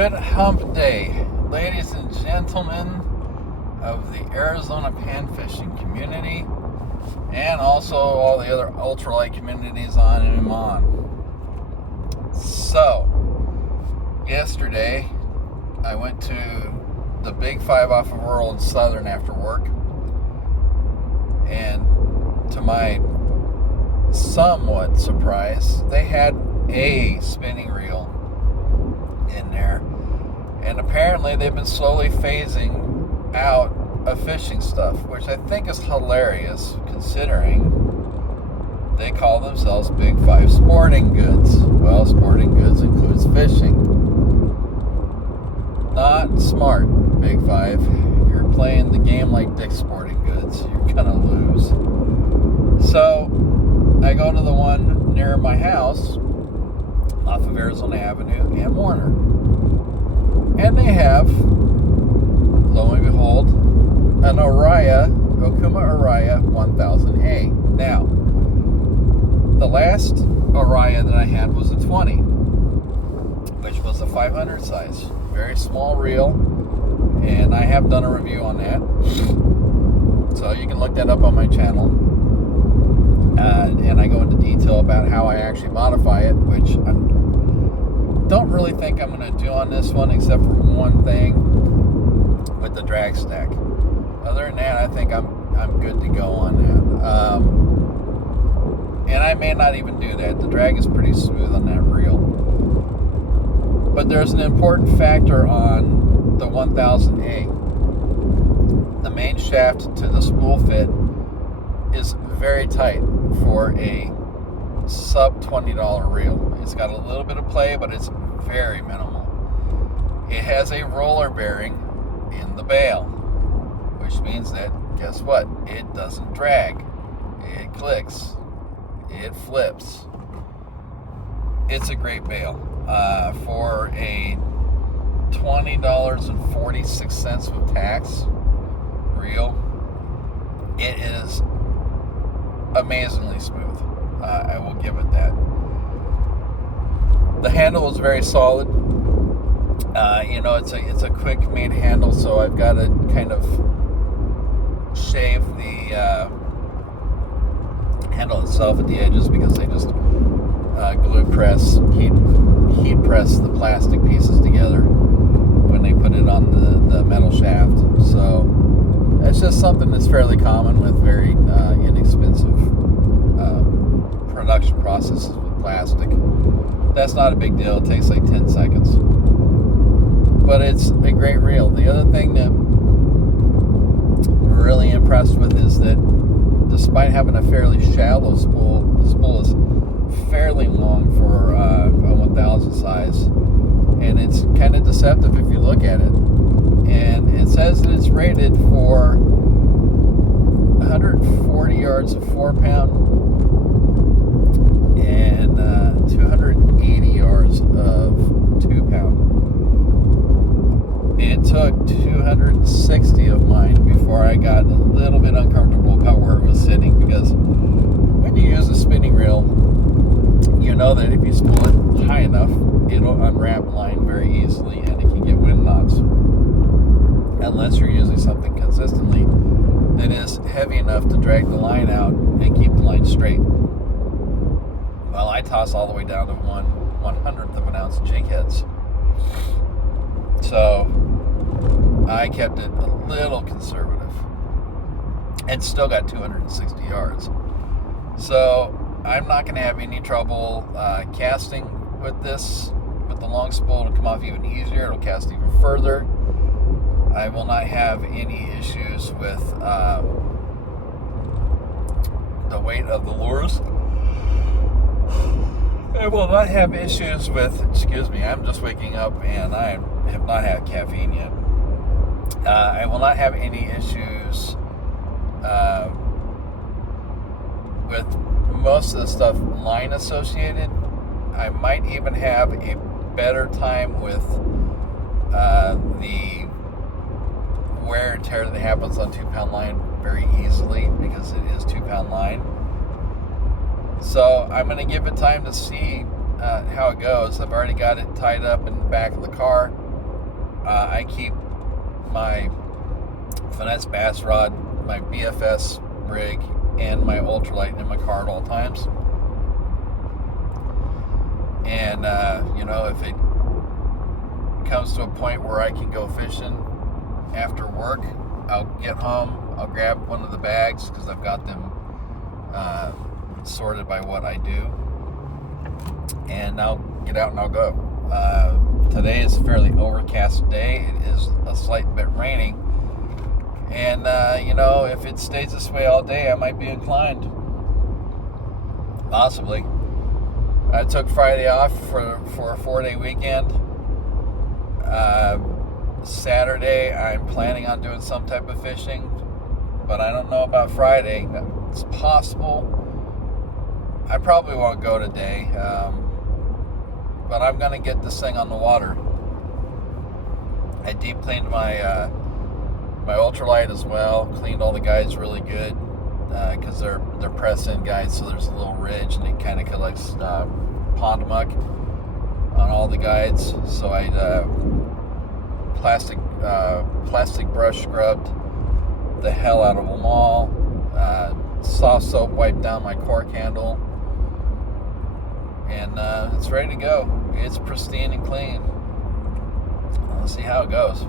Good hump day, ladies and gentlemen of the Arizona pan fishing community, and also all the other ultralight communities on and on. So, yesterday I went to the Big Five off of Rural and Southern after work, and to my somewhat surprise, they had a spinning reel in there, and apparently they've been slowly phasing out of fishing stuff, which I think is hilarious considering they call themselves Big Five Sporting Goods. Well, sporting goods includes fishing. Not smart, Big Five. You're playing the game like Dick's Sporting Goods. You're gonna lose. So I go to the one near my house off of Arizona Avenue and Warner, and they have, lo and behold, an Okuma Aria 1000A. Now, the last Aria that I had was a 20, which was a 500 size, very small reel, and I have done a review on that, so you can look that up on my channel. And I go into detail about how I actually modify it, which I don't really think I'm going to do on this one, except for one thing with the drag stack. Other than that, I think I'm good to go on that. And I may not even do that. The drag is pretty smooth on that reel. But there's an important factor on the 1000A. The main shaft to the spool fit is very tight for a sub $20 reel. It's got a little bit of play, but it's very minimal. It has a roller bearing in the bail, which means that, guess what? It doesn't drag. It clicks. It flips. It's a great bail. For a $20.46 with tax reel, it is amazingly smooth. I will give it that. The handle is very solid. It's a quick made handle, so I've got to kind of shave the handle itself at the edges because they just heat press the plastic pieces together when they put it on the metal shaft. So it's just something that's fairly common with very inexpensive production processes with plastic. That's not a big deal. It takes like 10 seconds. But it's a great reel. The other thing that I'm really impressed with is that despite having a fairly shallow spool, the spool is fairly long for a 1000 size. And it's kind of deceptive if you look at it. And it says that it's rated for 140 yards of 4-pound and 280 yards of 2-pound. It took 260 of mine before I got a little bit uncomfortable about where it was sitting, because when you use a spinning reel, you know that if you spool it high enough, it'll unwrap line very easily and it can get wind knots. Unless you're using something consistently that is heavy enough to drag the line out and keep the line straight. Well, I toss all the way down to 1/100th of an ounce jig heads. So I kept it a little conservative and still got 260 yards. So I'm not going to have any trouble casting with this. With the long spool, it'll come off even easier. It'll cast even further. I will not have any issues with the weight of the lures. I will not have issues with, I'm just waking up and I have not had caffeine yet. I will not have any issues with most of the stuff line associated. I might even have a better time with the wear and tear that happens on 2-pound line very easily, because it is 2-pound line. So I'm going to give it time to see how it goes. I've already got it tied up in the back of the car. I keep my finesse bass rod, my BFS rig, and my ultralight in my car at all times. And if it comes to a point where I can go fishing after work, I'll get home, I'll grab one of the bags because I've got them sorted by what I do, and I'll get out and I'll go. Today is a fairly overcast day. It is a slight bit raining, and if it stays this way all day, I might be inclined, possibly. I took Friday off for a 4-day weekend. Saturday, I'm planning on doing some type of fishing, but I don't know about Friday. It's possible. I probably won't go today, but I'm going to get this thing on the water. I deep cleaned my ultralight as well. Cleaned all the guides really good because they're press-in guides, so there's a little ridge and it kind of collects pond muck on all the guides. So I plastic brush scrubbed the hell out of them all. Soft soap wiped down my cork handle, and it's ready to go. It's pristine and clean. Let's see how it goes.